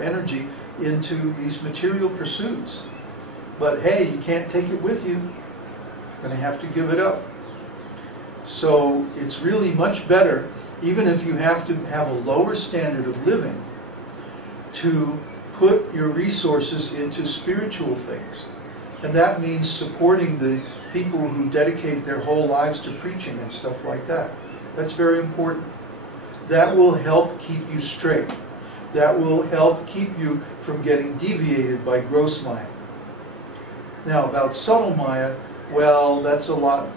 energy into these material pursuits. But hey, you can't take it with you. You're going to have to give it up. So it's really much better, even if you have to have a lower standard of living, to put your resources into spiritual things. And that means supporting the people who dedicate their whole lives to preaching and stuff like that. That's very important. That will help keep you straight. That will help keep you from getting deviated by gross Maya. Now, about subtle Maya, well, that's a lot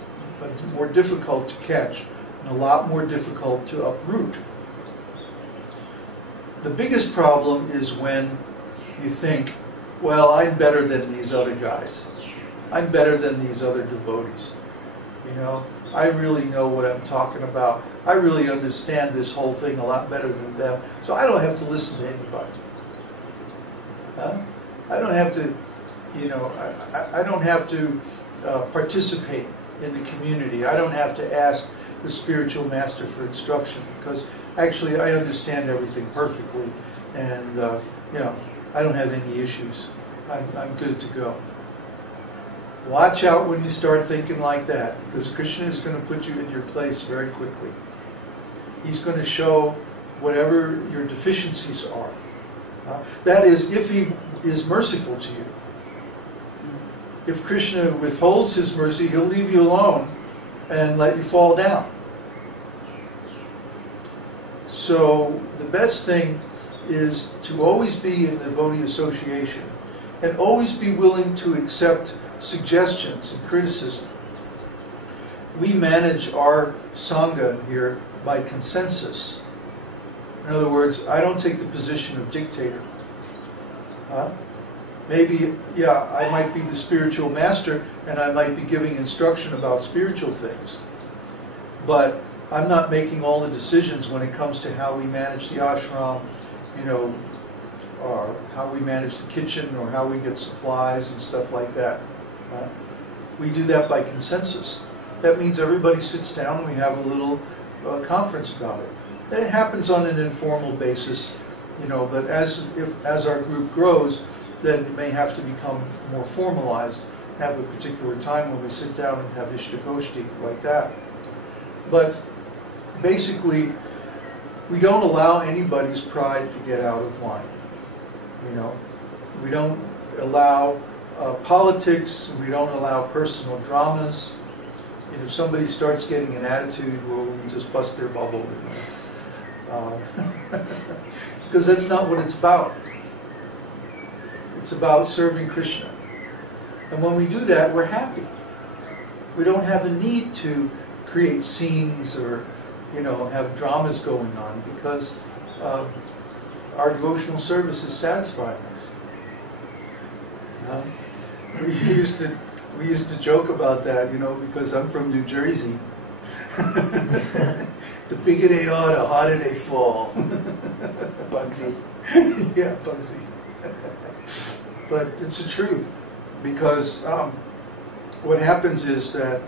more difficult to catch and a lot more difficult to uproot. The biggest problem is when you think, well, I'm better than these other guys. I'm better than these other devotees. You know, I really know what I'm talking about. I really understand this whole thing a lot better than them, so I don't have to listen to anybody. Huh? I don't have to, you know, I don't have to participate in the community. I don't have to ask the spiritual master for instruction, because actually I understand everything perfectly, and you know, I don't have any issues. I'm good to go. Watch out when you start thinking like that, because Krishna is going to put you in your place very quickly. He's going to show whatever your deficiencies are. That is, if he is merciful to you. If Krishna withholds his mercy, he'll leave you alone and let you fall down. So the best thing is to always be in devotee association and always be willing to accept suggestions and criticism. We manage our Sangha here by consensus. In other words, I don't take the position of dictator. Maybe, yeah, I might be the spiritual master and I might be giving instruction about spiritual things. But I'm not making all the decisions when it comes to how we manage the ashram, you know, or how we manage the kitchen, or how we get supplies and stuff like that. We do that by consensus. That means everybody sits down and we have a little conference about it. And it happens on an informal basis, you know, but as our group grows, then it may have to become more formalized, have a particular time when we sit down and have Ishtagoshti like that. But basically, we don't allow anybody's pride to get out of line. You know, we don't allow politics, we don't allow personal dramas. And if somebody starts getting an attitude, well, we just bust their bubble. You know? Because that's not what it's about. It's about serving Krishna. And when we do that, we're happy. We don't have a need to create scenes or, you know, have dramas going on, because our devotional service is satisfying us. We used to joke about that, you know, because I'm from New Jersey. The bigger they are, the harder they fall. Bugsy. Yeah, Bugsy. But it's the truth, because what happens is that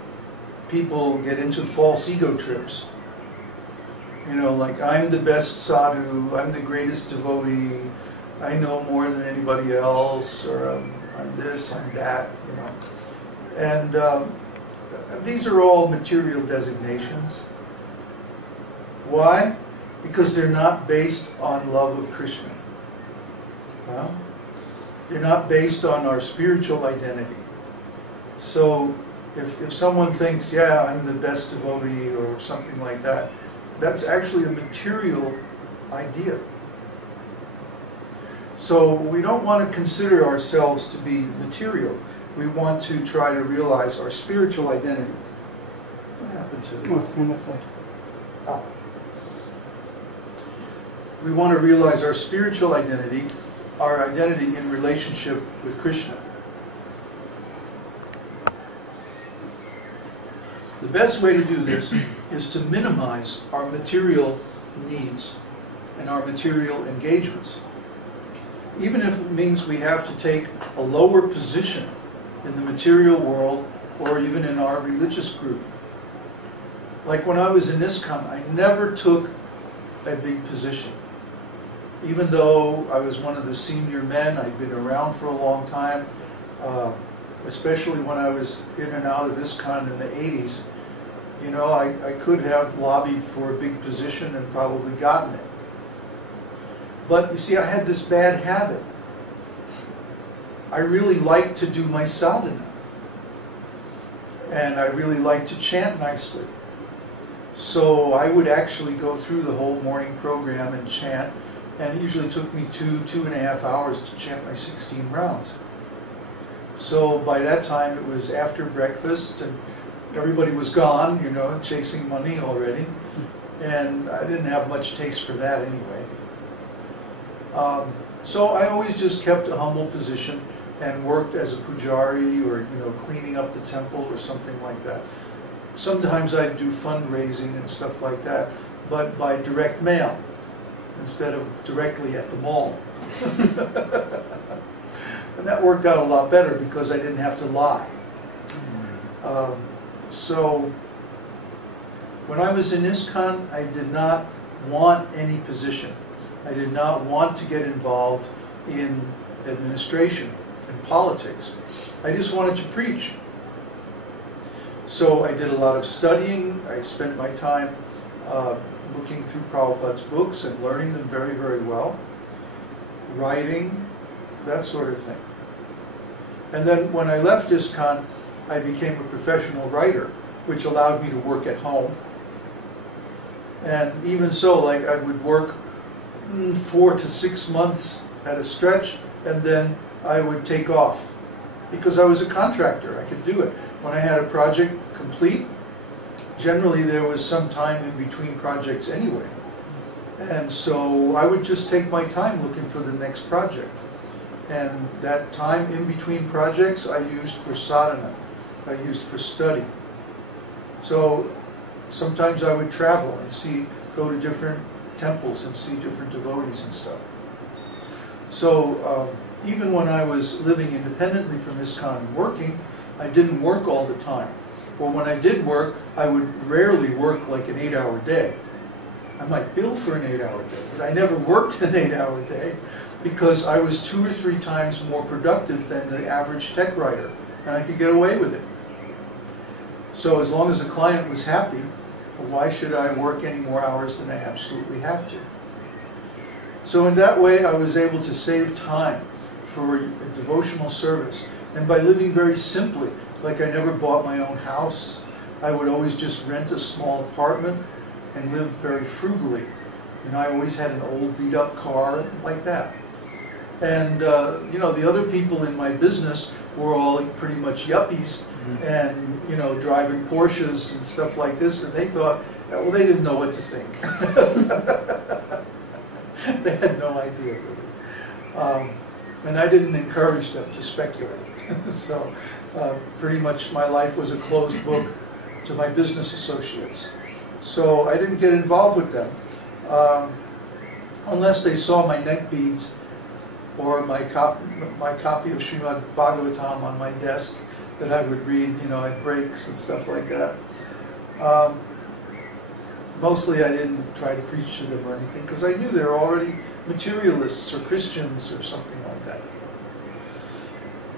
people get into false ego trips. You know, like, I'm the best sadhu, I'm the greatest devotee, I know more than anybody else, or I'm this, I'm that, you know. And these are all material designations. Why? Because they're not based on love of Krishna. They're not based on our spiritual identity. So if someone thinks, yeah, I'm the best devotee or something like that, that's actually a material idea. So we don't want to consider ourselves to be material. We want to try to realize our spiritual identity. What happened to it? Oh. We want to realize our spiritual identity, our identity in relationship with Krishna. The best way to do this is to minimize our material needs and our material engagements. Even if it means we have to take a lower position in the material world, or even in our religious group. Like when I was in ISKCON, I never took a big position. even though I was one of the senior men, I'd been around for a long time, especially when I was in and out of ISKCON in the 80s, you know, I could have lobbied for a big position and probably gotten it. But you see, I had this bad habit. I really liked to do my sadhana. And I really liked to chant nicely. So I would actually go through the whole morning program and chant, and it usually took me 2.5 hours to chant my 16 rounds. So by that time it was after breakfast and everybody was gone, you know, chasing money already, and I didn't have much taste for that anyway. So I always just kept a humble position and worked as a pujari or, you know, cleaning up the temple or something like that. Sometimes I'd do fundraising and stuff like that, but by direct mail instead of directly at the mall. And that worked out a lot better because I didn't have to lie. So when I was in ISKCON, I did not want any position. I did not want to get involved in administration and politics. I just wanted to preach. So I did a lot of studying. I spent my time looking through Prabhupada's books and learning them very, very well. Writing, that sort of thing. And then when I left ISKCON, I became a professional writer, which allowed me to work at home. And even so, like, I would work 4 to 6 months at a stretch, and then I would take off. Because I was a contractor, I could do it. When I had a project complete, generally there was some time in between projects anyway. And so I would just take my time looking for the next project. And that time in between projects I used for sadhana, I used for study. So sometimes I would travel and go to different temples and see different devotees and stuff. So even when I was living independently from ISKCON and working, I didn't work all the time. Or when I did work, I would rarely work like an 8-hour day. I might bill for an 8-hour day, but I never worked an 8-hour day because I was 2 or 3 times more productive than the average tech writer, and I could get away with it. So as long as the client was happy, why should I work any more hours than I absolutely have to? So in that way, I was able to save time for a devotional service. And by living very simply, like I never bought my own house, I would always just rent a small apartment and live very frugally. And I always had an old beat-up car like that. And you know, the other people in my business were all pretty much yuppies, and you know, driving Porsches and stuff like this, and they thought, well, they didn't know what to think. They had no idea really. And I didn't encourage them to speculate. So pretty much my life was a closed book to my business associates. So I didn't get involved with them unless they saw my neck beads or my copy of Srimad Bhagavatam on my desk that I would read, you know, at breaks and stuff like that. Mostly I didn't try to preach to them or anything because I knew they were already materialists or Christians or something like that.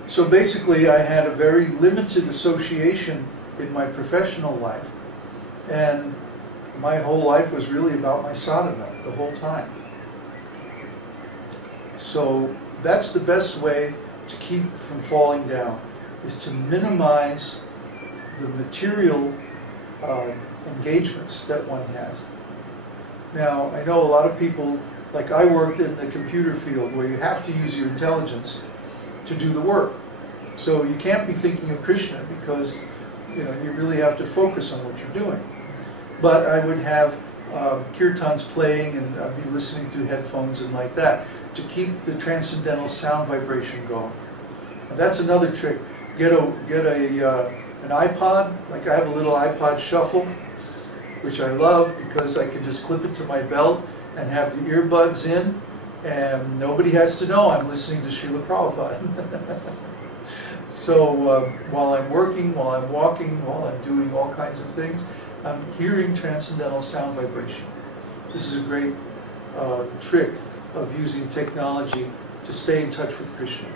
So basically I had a very limited association in my professional life, and my whole life was really about my sadhana the whole time. So that's the best way to keep from falling down, is to minimize the material engagements that one has. Now, I know a lot of people, like I worked in the computer field where you have to use your intelligence to do the work. So you can't be thinking of Krishna because, you know, you really have to focus on what you're doing. But I would have kirtans playing, and I'd be listening through headphones and like that to keep the transcendental sound vibration going. And that's another trick. Get an iPod, like I have a little iPod shuffle, which I love because I can just clip it to my belt and have the earbuds in, and nobody has to know I'm listening to Srila Prabhupada. So while I'm working, while I'm walking, while I'm doing all kinds of things, I'm hearing transcendental sound vibration. This is a great trick of using technology to stay in touch with Krishna.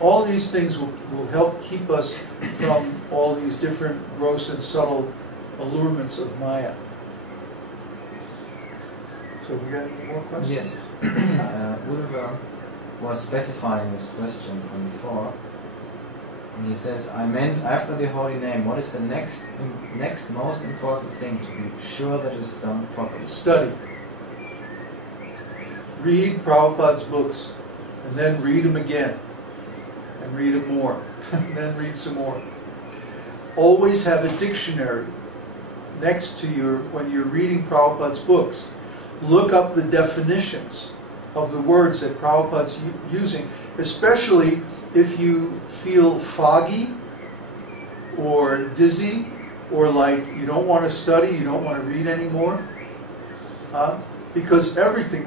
All these things will help keep us from all these different gross and subtle allurements of Maya. So we got any more questions? Yes. Ulver was specifying this question from before. And he says, I meant after the holy name, what is the next most important thing to be sure that it is done properly? Study. Read Prabhupada's books, and then read them again, and read them more, and then read some more. Always have a dictionary next to when you're reading Prabhupada's books. Look up the definitions of the words that Prabhupada's using, especially if you feel foggy or dizzy or like you don't want to study, you don't want to read anymore, because everything is